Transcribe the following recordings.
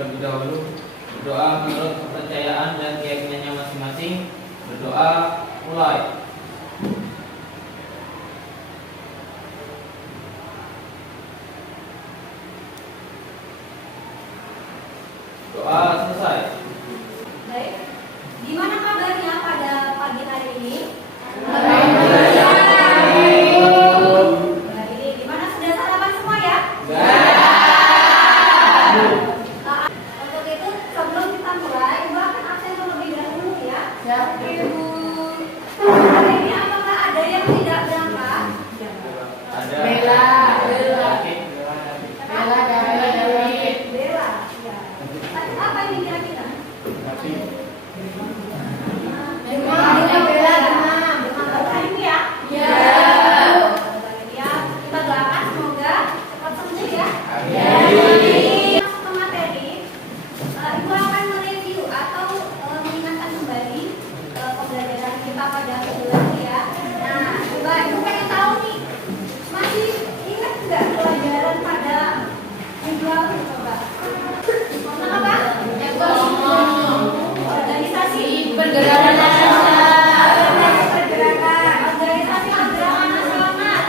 terlebih dahulu. Berdoa menurut kepercayaan dan keyakinannya masing-masing. Berdoa mulai. Doa selesai. Baik, gimana kabarnya pada pagi hari ini? Gimana, sudah sarapan semua ya? Untuk itu sebelum kita mulai, Ibu akan absen terlebih dahulu ya. Ibu, hari ini apakah ada yang tidak berangkat? Ada. Bella. Apa ini kira-kira? Pergerakan nasional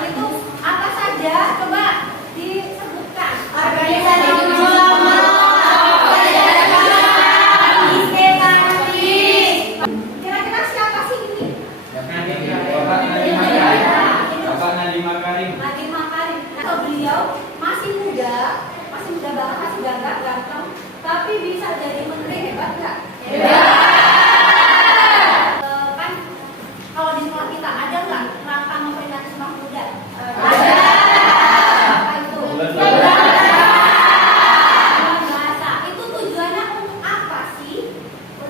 itu apa saja? Coba disebutkan. Organisasi ulama, kira-kira siapa sih ini? Bapak Nadiem Makarim. Nadiem Makarim. Atau beliau masih muda banget, masih ganteng, tapi bisa jadi menteri, hebat nggak? Kalau di sekolah kita ada nggak rangka memperingati Sumpah Pemuda? Ada. Apa itu? Bulan bahasa. Itu tujuannya untuk apa sih?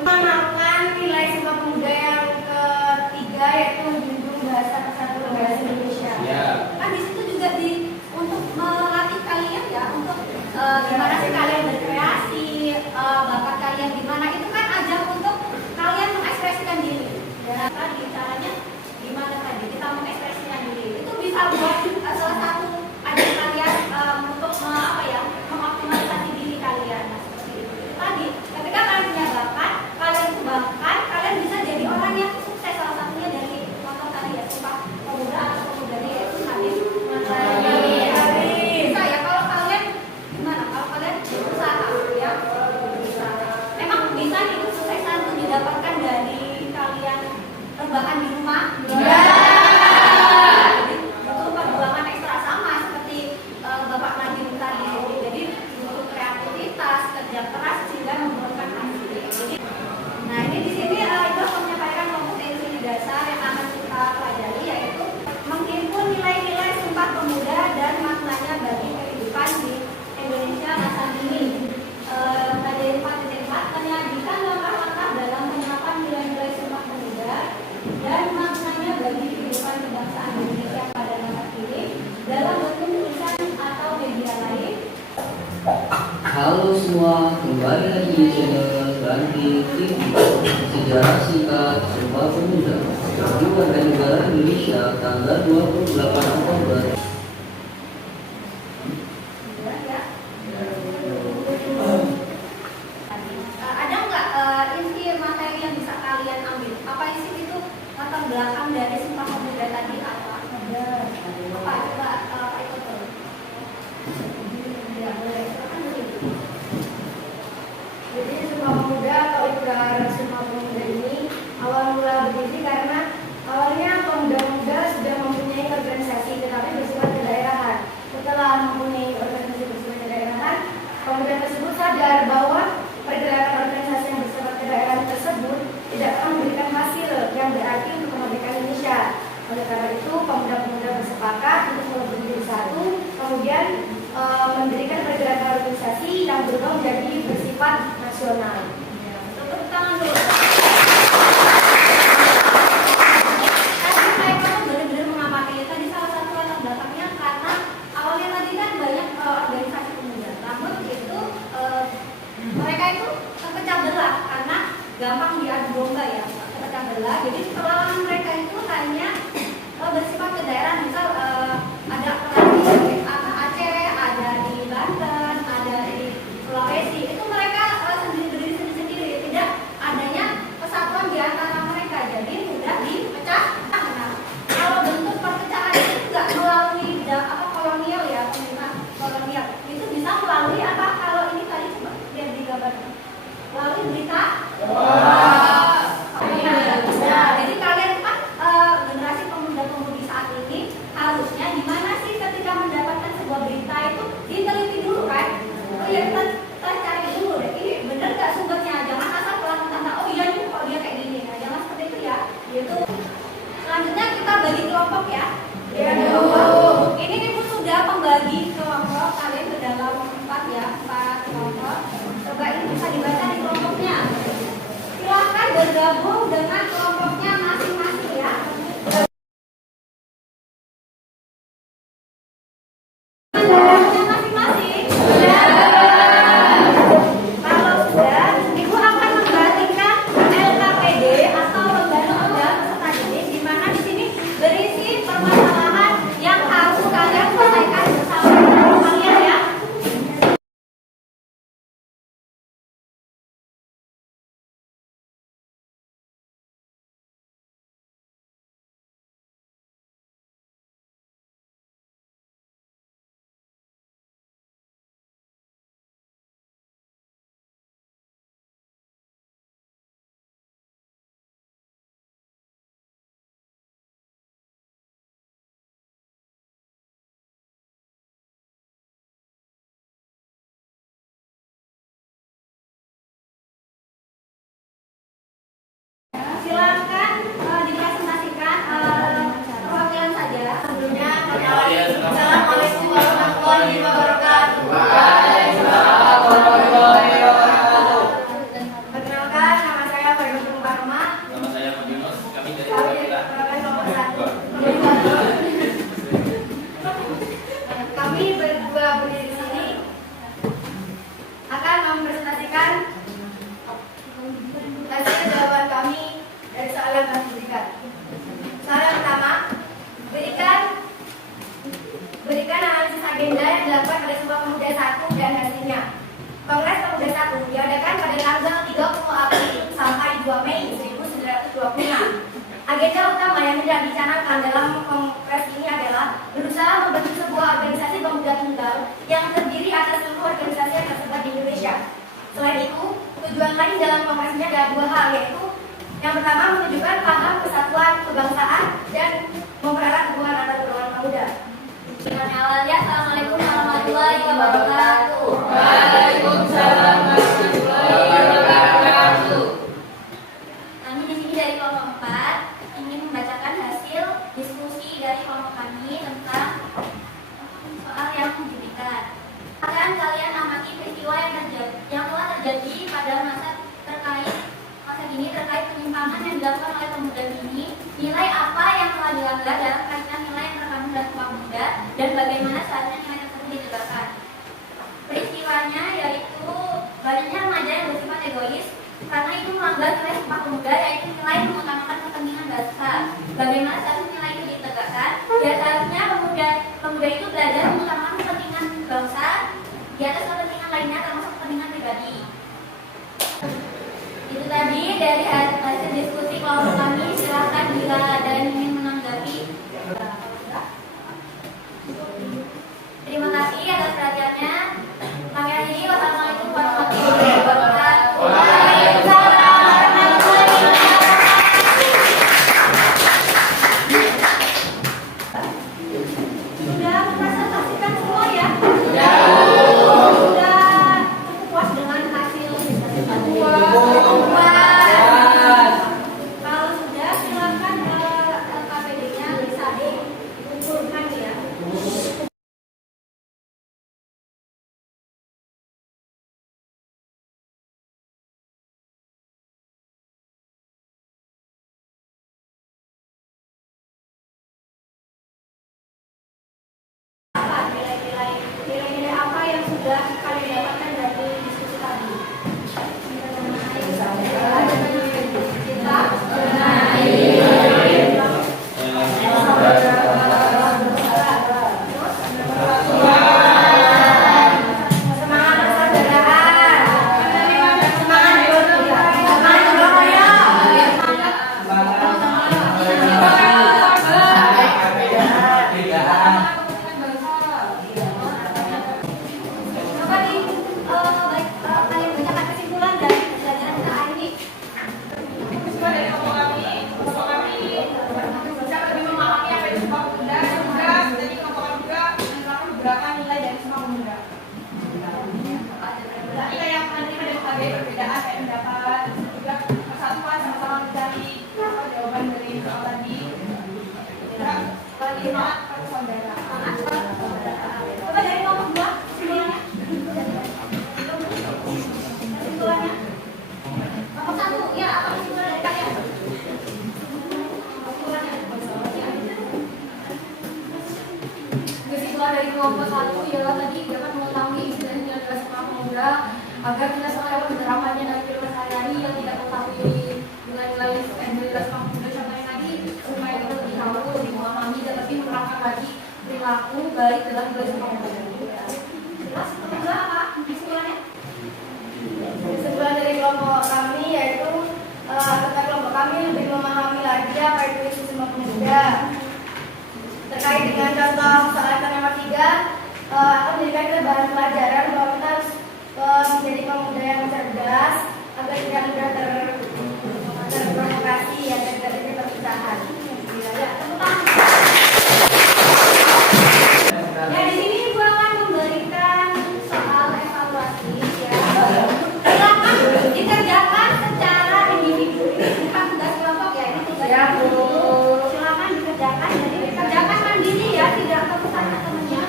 Mengenalkan nilai Sumpah Pemuda yang ketiga, yaitu menjunjung bahasa persatuan bahasa Indonesia. Ya. Kan di situ juga untuk melatih kalian ya, untuk gimana sih kalian berkreasi, bakat kalian gimana, itu kan ajang untuk kalian mengekspresikan diri. Dan tadi caranya gimana tadi kita mengekspresikan diri itu bisa buat salah satu ajang kalian untuk mengoptimalisasi diri kalian. Nah, seperti itu. Tadi ketika kalian punya bakat, kalian kembangkan, kalian bisa jadi orang yang sukses. Salah satunya dari contoh tadi ya, Sumpah Pemuda atau pemudanya yaitu Nadiem Makarim. Bisa ya kalau kalian gimana? Kalau kalian berusaha ya, emang bisa nih kesuksesan itu didapatkan dari kalian rebahan di rumah? Jadi butuh perjuangan ekstra sama seperti Bapak Nadiem tadi. Jadi butuh kreativitas, kerja keras sehingga membuahkan hasil. Nah ini di sini Ibu akan menyampaikan kompetensi dasar yang akan kita pelajari, yaitu menghimpun nilai-nilai Sumpah Pemuda dan maknanya bagi kehidupan di Indonesia masa kini. Pada 4.4 menyajikan langkah-langkah dalam penerapan nilai-nilai Sumpah Pemuda dan maknanya bagi kehidupan kebangsaan Indonesia pada masa kini dalam bentuk tulisan atau media lain. Halo semua, kembali lagi di channel Bangkit TV. Sejarah singkat Sumpah Pemuda bagi warga negara Indonesia tanggal 28 Oktober. Ada nggak inti materi yang bisa kalian ambil? Apa isi itu latar belakang dari Sumpah Pemuda tadi apa? Apa coba apa itu tuh? Ya boleh. Jadi Sumpah Pemuda atau Ikrar Sumpah Pemuda ini awal mula berdiri karena awalnya pemuda-pemuda sudah mempunyai organisasi tetapi bersifat kedaerahan. Setelah mempunyai organisasi bersifat kedaerahan, pemuda tersebut sadar bahwa pergerakan organisasi yang bersifat kedaerahan tersebut tidak akan memberikan hasil yang berarti untuk kemerdekaan Indonesia. Oleh karena itu, pemuda-pemuda bersepakat untuk berdiri satu, kemudian mendirikan pergerakan organisasi yang berubah menjadi bersifat nasional. Tepuk tangan dulu. Tadi saya benar-benar mengamati tadi salah satu latar belakangnya karena awalnya tadi kan banyak organisasi pemuda, namun itu mereka itu terpecah belah karena gampang diadu domba ya, terpecah belah. Jadi perlawanan mereka itu hanya bersifat ke daerah, misal ada di Aceh, ada di Banten, ada di Sulawesi, itu mereka Lalu berita. Iya. Jadi kalian kan generasi pemuda-pemudi saat ini harusnya gimana sih ketika mendapatkan sebuah berita itu diteliti dulu kan? Oh iya, kita cari dulu deh. Ini bener nggak sumbernya? Jangan asal pelan-pelan. Oh iya nih kok dia kayak gini. Nah, jangan seperti itu ya. Itu. Selanjutnya kita bagi kelompok ya. Iya. Ini ibu sudah membagi kelompok kalian ke dalam 4 ya, 4 kelompok. Coba ini bisa dibaca di kelompoknya. Silahkan bergabung dengan kelompoknya masing-masing ya. Kelompoknya masing-masing. Kalau sudah, ibu akan membagikan LKPD atau lembaga peserta didik, di mana di sini berisi permasalahan yang harus kalian selesaikan bersama dengan kalian ya. Silakan dipresentasikan perwakilan saja. Sebelumnya kami awali. Assalamualaikum warahmatullahi wabarakatuh. Perkenalkan, nama saya Ferdinand Parma. Nama saya Ahmad Yunus, kami dari Kami Jakarta. merupakan kelompok 1. Kami berdua berdiri di sini akan mempresentasikan hasil jawaban kami dari soal yang kami berikan. Soal yang pertama, berikan analisis agenda yang dilakukan oleh Sumpah Pemuda 1 dan hasilnya. Kongres Pemuda 1 diadakan pada tanggal 30 April sampai 2 Mei 1926. Agenda utama yang hendak dicanangkan dalam kongres ini adalah berusaha membentuk sebuah organisasi pemuda tunggal yang terdiri atas seluruh organisasi yang tersebar di Indonesia. Selain itu, tujuan lain dalam kongres ini ada 2 hal, yaitu yang pertama menunjukkan paham kesatuan kebangsaan dan mempererat hubungan antar golongan pemuda. Dengan awalnya, Assalamualaikum warahmatullahi wabarakatuh. Waalaikumsalam warahmatullahi wabarakatuh. Kami di sini dari kelompok 4 ingin membacakan hasil diskusi dari kelompok kami tentang soal yang diberikan. Akan kalian amati peristiwa yang telah terjadi pada masa kini terkait penyimpangan yang dilakukan oleh pemuda ini, nilai apa yang telah dilanggar dalam kaitan nilai yang terkandung dalam Sumpah Pemuda dan bagaimana seharusnya nilai tersebut ditegakkan. Peristiwanya yaitu banyaknya remaja yang bersifat egois karena itu melanggar nilai Sumpah Pemuda, yaitu nilai mengutamakan kepentingan bangsa. Bagaimana seharusnya nilai itu ditegakkan? Ya seharusnya pemuda itu belajar mengutamakan kepentingan bangsa di atas kepentingan lainnya, termasuk kepentingan pribadi. Itu tadi dari hasil diskusi kelompok kami. Silahkan bila ada yang ingin menanggapi. Terima kasih atas perhatiannya. Kami akhiri. Wassalamualaikum warahmatullahi wabarakatuh. Waalaikumsalam warahmatullahi wabarakatuh. Sudah mempresentasikan semua ya? Sudah. Sudah cukup puas dengan hasil diskusi tadi? Kalau sudah, silakan LKPD-nya bisa dikumpulkan ya. Apa nilai-nilai apa yang sudah kalian dapatkan dari diskusi tadi? menghargai perbedaan kayak pendapat, terus juga persatuan sama-sama mencari jawaban dari soal tadi. Juga semangat persaudaraan. Coba dari nomor 2 semuanya. Kesimpulannya. Nomor 1 ya, apa kesimpulan dari kalian? Kesimpulannya. Kesimpulan dari kelompok 1 ialah tadi dapat mengetahui isi dan nilai-nilai Sumpah Pemuda agar kita semua dapat menerapkannya dalam kehidupan sehari-hari yang tidak mengetahui nilai-nilai Sumpah Pemuda contohnya tadi supaya kita lebih tahu, lebih memahami dan lebih menerapkan lagi perilaku baik dalam nilai Sumpah Pemuda. Jelas nomor 2 apa kesimpulannya? Kesimpulan dari kelompok kami yaitu tentang kelompok kami lebih memahami lagi apa itu isi Sumpah Pemuda. Terkait dengan contoh soal nomor 3 akan menjadikan kita bahan pelajaran bahwa kita harus menjadi pemuda yang cerdas agar tidak mudah terprovokasi ya, dan tidak terjadi perpecahan. Ya, tepuk tangan. Ya, di sini Ibu akan memberikan soal evaluasi ya. Silakan dikerjakan secara individu. Ini bukan tugas kelompok ya, ini tugas individu. Silakan dikerjakan, jadi dikerjakan mandiri ya, tidak perlu sama temannya.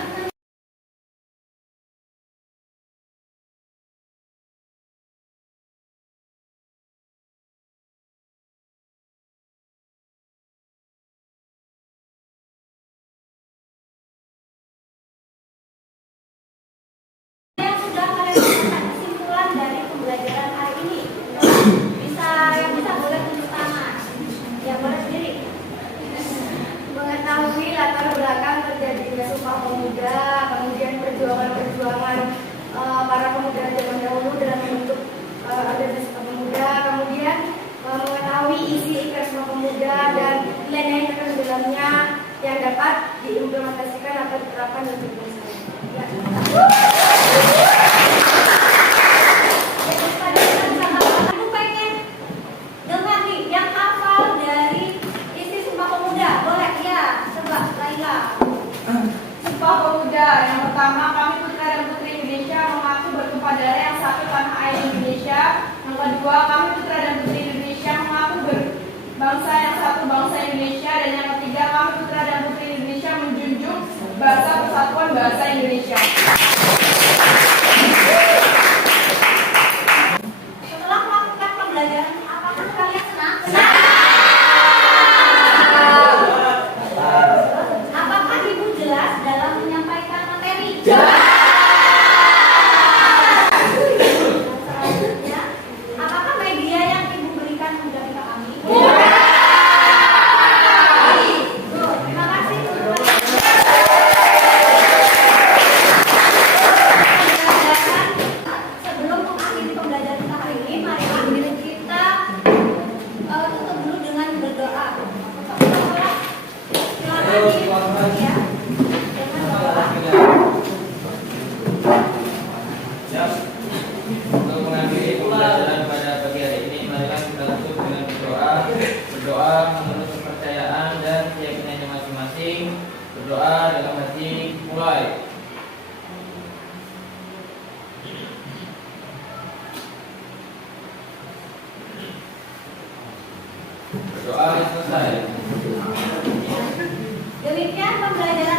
Yang sudah kalian lakukan kesimpulan dari pembelajaran hari ini. Yang bisa boleh tunjuk tangan. Yang boleh sendiri. Mengetahui latar belakang terjadinya Sumpah Pemuda, kemudian perjuangan para pemuda zaman dahulu dalam membentuk organisasi Sumpah Pemuda, kemudian mengetahui isi ikrar Sumpah Pemuda dan nilai-nilai yang terkandung di dalamnya yang dapat diimplementasikan atau diterapkan dalam kehidupan sehari-hari. Ya. Aku pengen dengar nih yang hafal dari isi Sumpah Pemuda. Boleh ya, coba Laila. Sumpah Pemuda yang pertama, kami putra dan putri Indonesia mengaku bertumpah darah yang satu tanah air Indonesia. Yang kedua, kami putra dan putri Indonesia mengaku berbangsa yang satu bangsa Indonesia. Dan yang ketiga, kami putra dan putri Indonesia menjunjung bahasa persatuan bahasa Indonesia. Setelah melakukan pembelajaran, apakah kalian senang? Apakah Ibu jelas dalam menyampaikan materi? Selanjutnya, apakah media yang Ibu berikan mudah kita kami? Terima kasih. Sebelum mengakhiri pembelajaran kita hari ini, marilah kita tutup dulu dengan berdoa. Silakan ya. Dengan berdoa. Siap. Untuk mengakhiri pembelajaran pada pagi hari ini, marilah kita tutup dengan berdoa. Berdoa menurut kepercayaan dan keyakinannya masing-masing. Berdoa dalam hati, mulai. Berdoa selesai. Demikian pembelajaran